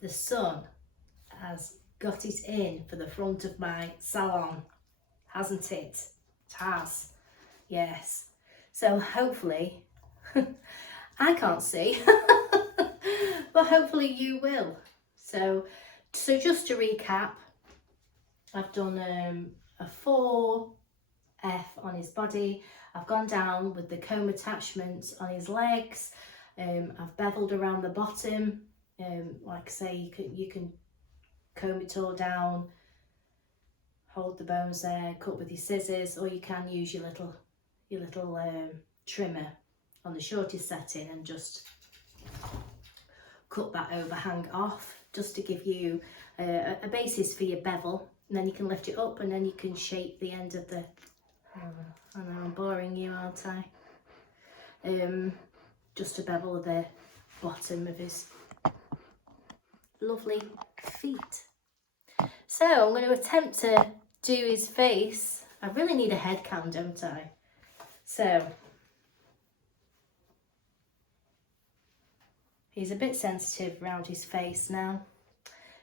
the sun has got it in for the front of my salon, hasn't it? It has, yes. So hopefully, I can't see, but hopefully you will. So just to recap, I've done a 4F on his body. I've gone down with the comb attachments on his legs. I've beveled around the bottom. Like I say, you can comb it all down, hold the bones there, cut with your scissors, or you can use your little trimmer on the shortest setting and just cut that overhang off, just to give you a basis for your bevel. And then you can lift it up, and then you can shape the end of the, I know I'm boring you, aren't I? Just to bevel the bottom of his lovely feet. So I'm going to attempt to do his face. I really need a head cam, don't I? So he's a bit sensitive around his face now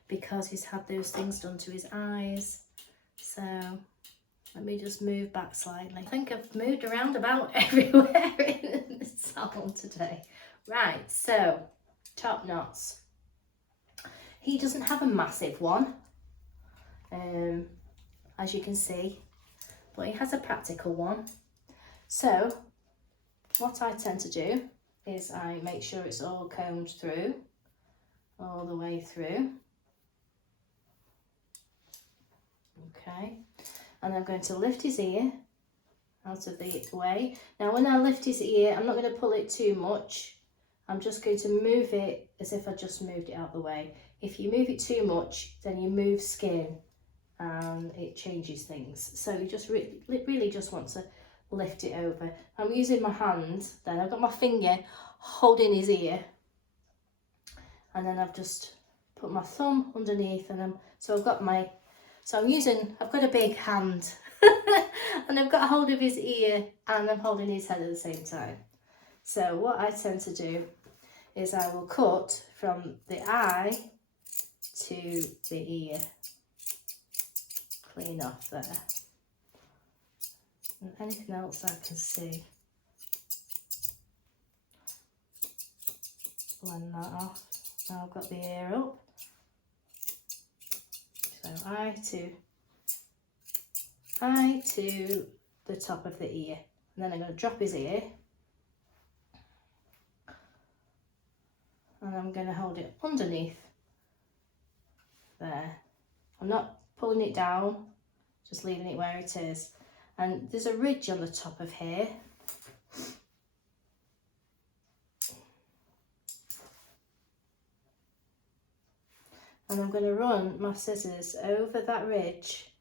because he's had those things done to his eyes. So let me just move back slightly. I think I've moved around about everywhere in the salon today. Right, so top knots. He doesn't have a massive one, as you can see, but he has a practical one. So what I tend to do is I make sure it's all combed through, all the way through. Okay, and I'm going to lift his ear out of the way. Now when I lift his ear, I'm not going to pull it too much. I'm just going to move it as if I just moved it out the way. If you move it too much, then you move skin and it changes things. So you just really just want to lift it over. I'm using my hand, then I've got my finger holding his ear, and then I've just put my thumb underneath, and I've got a big hand and I've got a hold of his ear and I'm holding his head at the same time. So what I tend to do is I will cut from the eye to the ear, clean off there, and anything else I can see, blend that off. Now I've got the ear up, so eye to the top of the ear, and then I'm going to drop his ear, and I'm going to hold it underneath there. I'm not pulling it down, just leaving it where it is. And there's a ridge on the top of here. And I'm going to run my scissors over that ridge,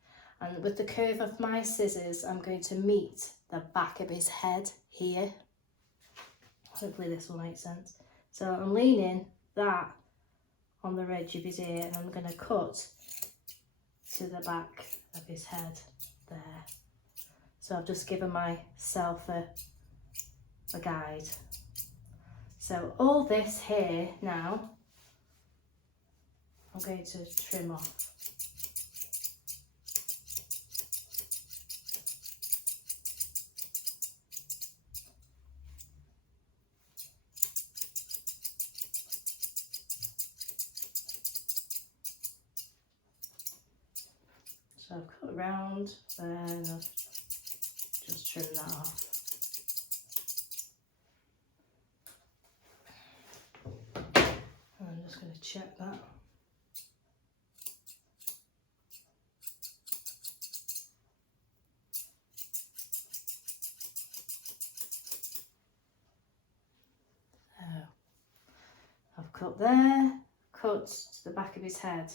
and with the curve of my scissors I'm going to meet the back of his head here. Hopefully this will make sense. So I'm leaning that on the ridge of his ear, and I'm going to cut to the back of his head there. So I've just given myself a guide. So all this here now I'm going to trim off. So I've cut round there and I've just trimmed that off. And I'm just going to check that. I've cut there, cut to the back of his head,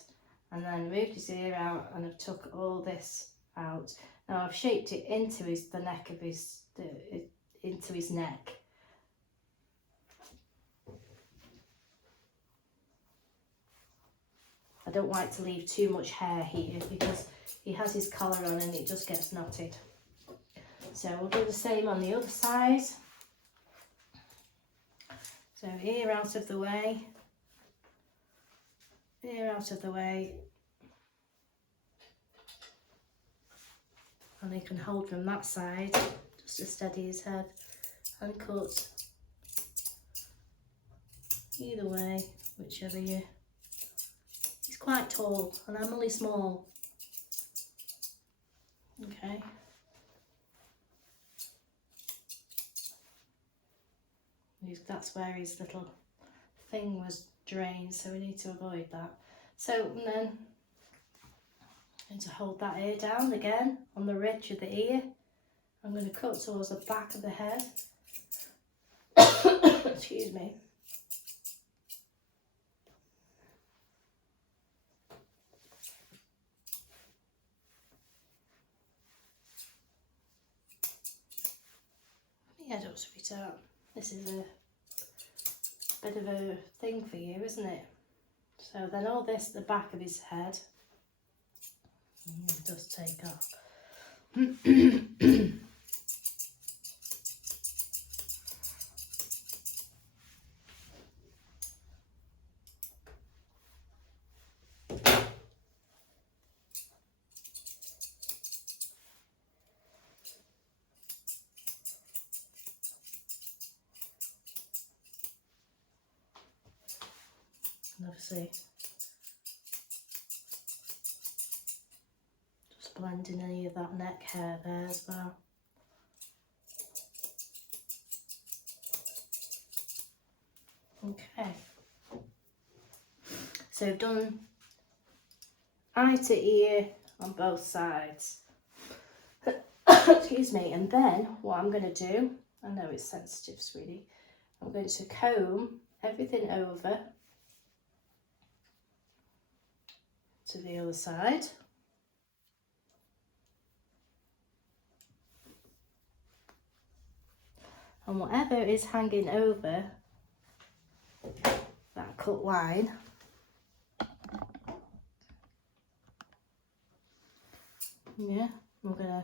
and then moved his ear out, and I've took all this out. Now I've shaped it into the neck of into his neck. I don't like to leave too much hair here because he has his collar on and it just gets knotted. So we'll do the same on the other side. So ear out of the way. ear out of the way. And he can hold from that side just to steady his head and cut either way, whichever you. He's quite tall and I'm only small. Okay. That's where his little thing was drained, so we need to avoid that. So, and then I'm going to hold that ear down again on the ridge of the ear. I'm going to cut towards the back of the head. Excuse me. Yeah, don't sweetheart. This is a bit of a thing for you, isn't it? So then all this, the back of his head, it does take off. And obviously, just blending any of that neck hair there as well. Okay, so I've done eye to ear on both sides. Excuse me, and then what I'm going to do, I know it's sensitive, sweetie, I'm going to comb everything over to the other side. And whatever is hanging over that cut line, yeah, I'm going to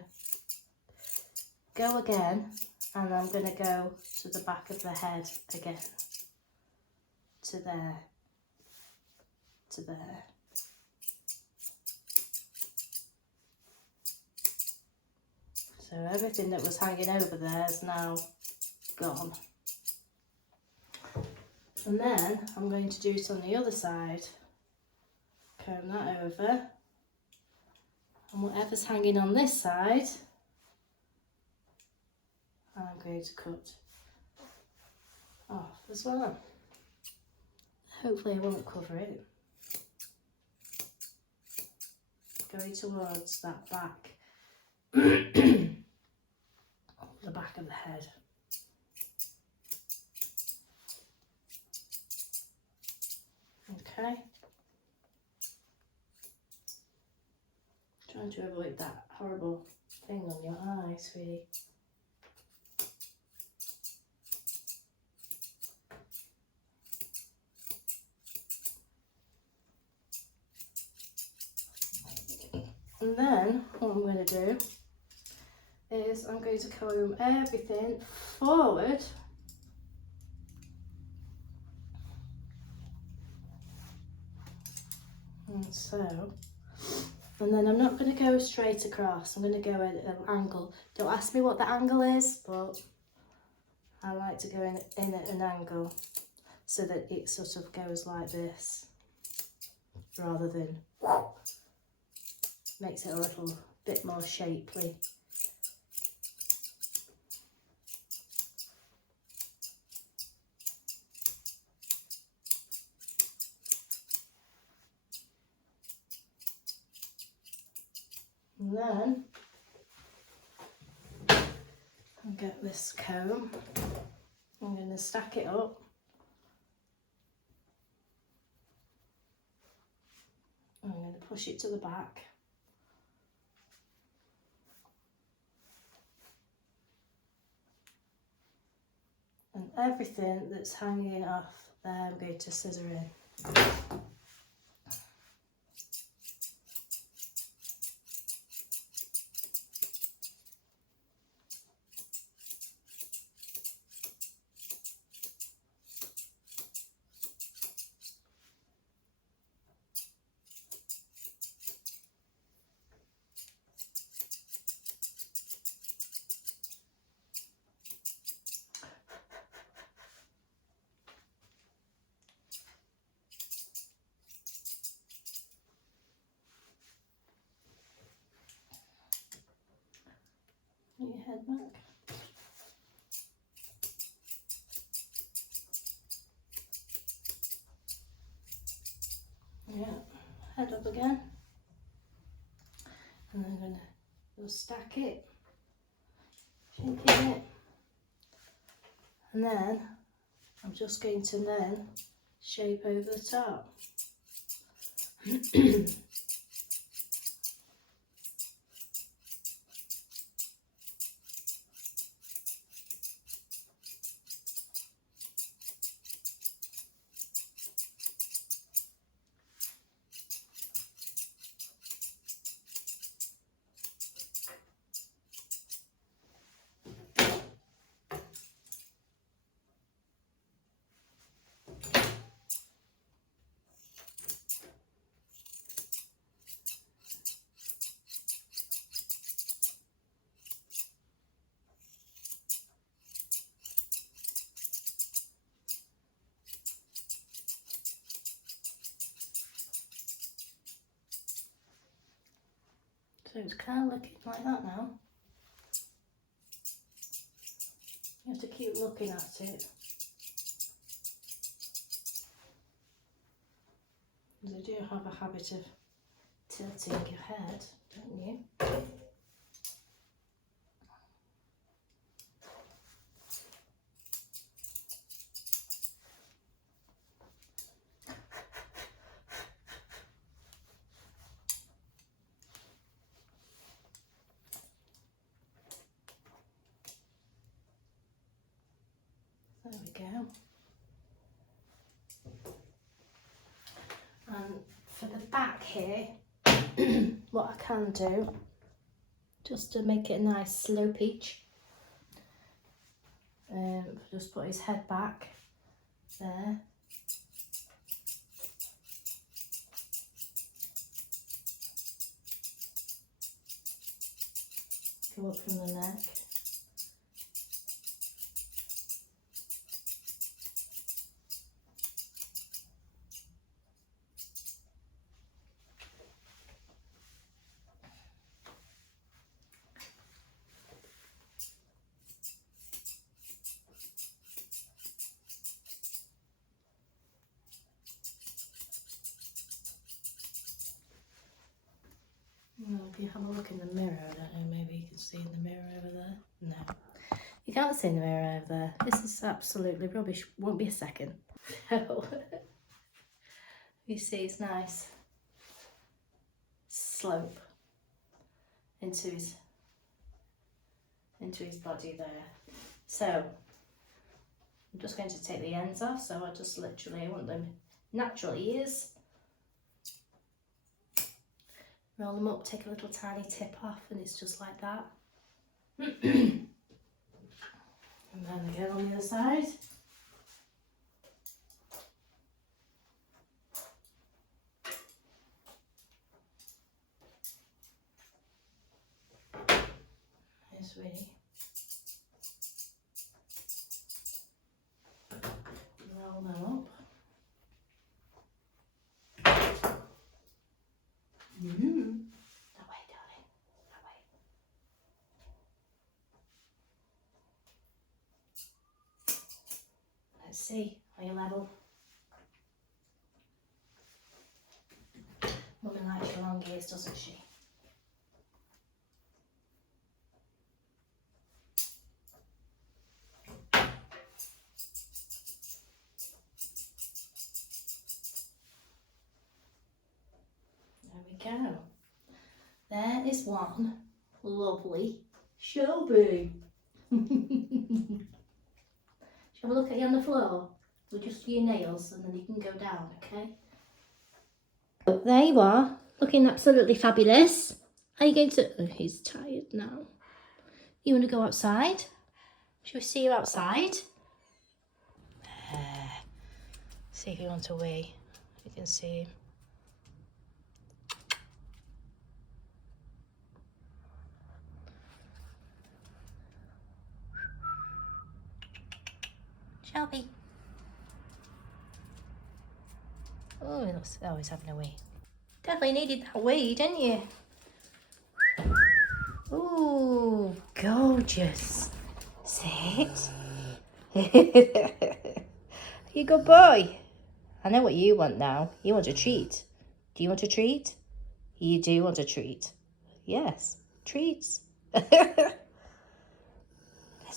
go again, and I'm going to go to the back of the head again, to there, to there. So everything that was hanging over there is now gone. And then I'm going to do it on the other side. Comb that over. And whatever's hanging on this side, I'm going to cut off as well. Hopefully I won't cover it. Going towards that back, the back of the head. Okay. Trying to avoid that horrible thing on your eye, sweetie. And then what I'm going to do is I'm going to comb everything forward and so, and then I'm not going to go straight across, I'm going to go at an angle. Don't ask me what the angle is, but I like to go in at an angle so that it sort of goes like this rather than, makes it a little bit more shapely. And then I'll get this comb, I'm going to stack it up. I'm going to push it to the back. And everything that's hanging off there, I'm going to scissor in. head back. Yeah, head up again. And then I'm going to just stack it, shaking it. And then I'm just going to then shape over the top. So it's kind of looking like that now. You have to keep looking at it. Because I do have a habit of tilting your head, don't you? There we go. And for the back here, what I can do, just to make it a nice slow peach, just put his head back there. Go up from the neck. Well, if you have a look in the mirror, I don't know, maybe you can see in the mirror over there. No, you can't see in the mirror over there. This is absolutely rubbish. Won't be a second. So, you see it's nice slope into his body there. So I'm just going to take the ends off. So I just literally want them natural ears. Roll them up, take a little tiny tip off, and it's just like that. And then again on the other side. It's really roll them up. No way, darling. No way. Let's see. Are you level? Woman likes her long ears, doesn't she? There we go. There is one lovely Shelby. Shall we look at you on the floor with just your nails, and then you can go down, okay? There you are, looking absolutely fabulous. Are you going to... Oh, he's tired now. You want to go outside? Shall we see you outside? See if you want to wee. You can see him. Shelby. Oh, he looks... Oh, he's having a wee. Definitely needed that wee, didn't you? Ooh, gorgeous. Sit. You good boy. I know what you want now. You want a treat. Do you want a treat? You do want a treat. Yes, treats. Let's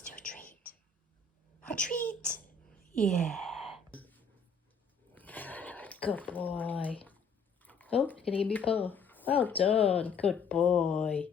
do a treat. A treat. Yeah. Good boy. Oh, you're going to give me a paw. Well done. Good boy.